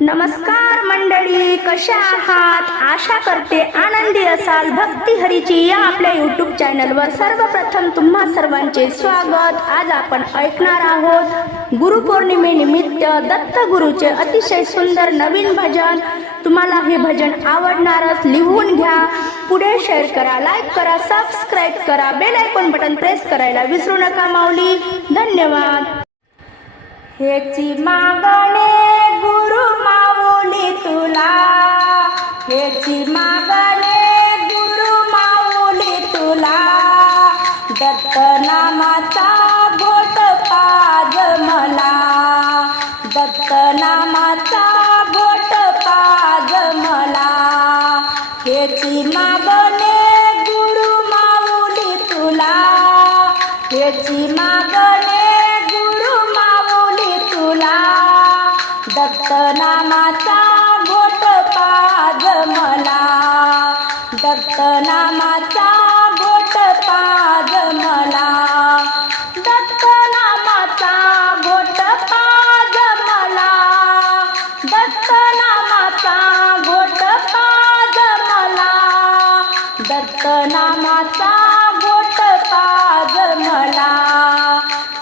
नमस्कार मंडळी, कशा आहात? आशा करते आनंदी असाल. भक्ती हरीची या आपल्या यूट्यूब चॅनलवर सर्वप्रथम तुम्हा सर्वांचे स्वागत. आज आपण ऐकणार आहोत गुरुपौर्णिमेनिमित्त दत्त गुरुचे अतिशय सुंदर नवीन भजन. तुम्हाला हे भजन आवडणारच, लिहून घ्या, पुढे शेअर करा, लाईक करा, सबस्क्राईब करा, बेल आयकॉन बटन प्रेस करायला विसरू नका माऊली. धन्यवाद. हेची मागणे गुरु माऊली तुला, हेची मागणे गुरु माऊली तुला, दत्त नामाचा घोट पाज मला, दत्त नामाचा घोट पाज मला. हेची मागणे गुरु माऊली तुला, हेची मागणे दत्त नामाचा घोट पाज मला, दत्त नामाचा घोट पाज मला, दत्त नामाचा घोट पाज मला, दत्त नामाचा घोट पाज मला, दत्त नामाचा घोट पाज मला.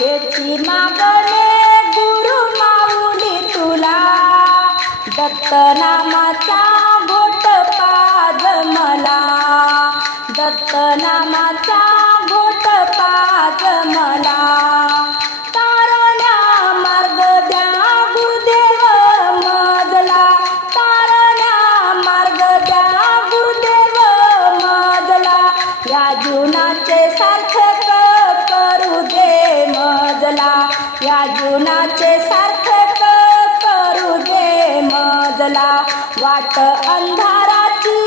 हेची मागणे दत्त नामाचा घोट पाज मला, दत्त नामाचा घोट पाज मला. तारण्या मार्ग द्या गुरुदेव मजला, तारण्या मार्ग द्या गुरुदेव मजला, या जीवनाचे सार्थक करू दे मजला, या जीवनाचे सार्थक करू दे मजला. वाट अंधाराची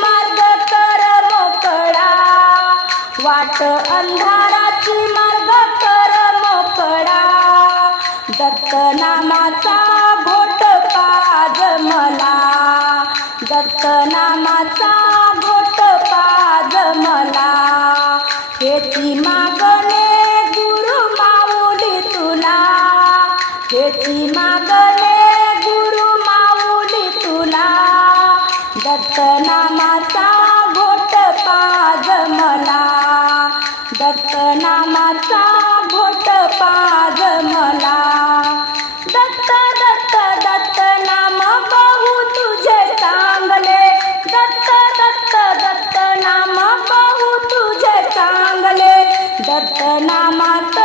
मार्ग कर मोकळा, वाट अंधाराची मार्ग कर मोकळा, दत्त नामाचा घोट पाज मला, दत्त नामाचा घोट पाज मला. हेची मागणे गुरु माऊली तुला, हेची मागणे गुरु माऊली तुला, दत्त नामाचा घोट पाज मला, दत्त नामाचा घोट पाज मला. दत्त दत्त दत्त नाम बहु तुझे चांगले, दत्त दत्त दत्त नाम बहु तुझे चांगले, दत्त नामात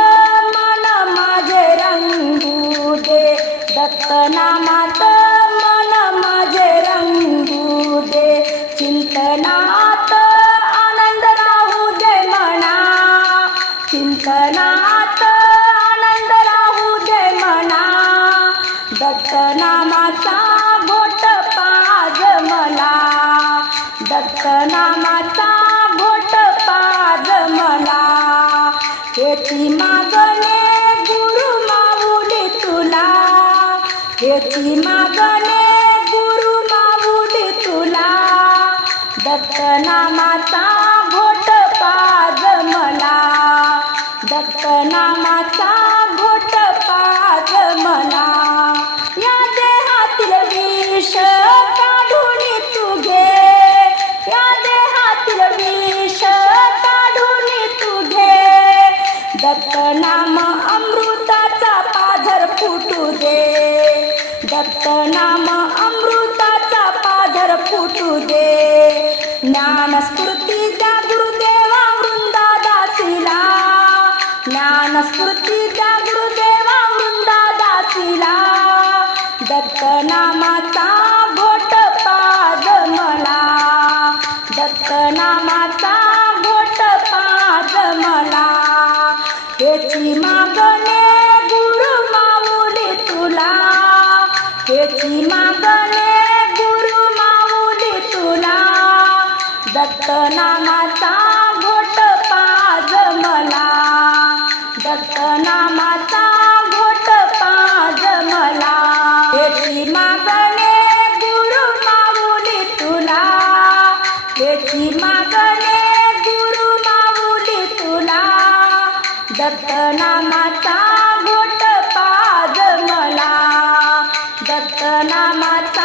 मन माझे रंगू दे, दत्त नामात मन माझे रंगू दे. चिंतनात आनंद राहू दे मना, चिंतनात आनंद राहू दे मना, दत्त नामाचा घोट पाज मला, दत्त नामाचा घोट पाज मला. हेची मागणे गुरु माऊली तुला, हेची मागणे गुरु माऊली तुला, दत्त नामाचा घोट पाज मला, दत्त नामाचा घोट पाज मला. या देहातील विष काढून तू घे, या देहातील विष काढून तू घे, दत्त नाम अमृताचा पाझर फुटू दे, दत्त नाम अमृताचा पाझर फुटू दे. ज्ञान स्फूर्ती द्या गुरुदेवा वृंदादासीला, ज्ञान स्फूर्ती द्या गुरुदेवा वृंदादासीला, दत्त नामाचा घोट पाज मला, दत्त नामाचा घोट पाज मला. हेची मागणे गुरु माऊली तुला, हेची मागणे गुरु माऊली तुला, दत्त नामाचा घोट पाज मला, दत्त नामाचा घोट पाज मला. हेची मागणे गुरु माऊली तुला, हेची मागणे गुरु माऊली तुला, दत्त नामाचा घोट पाज मला, दत्त दत्तनामाचा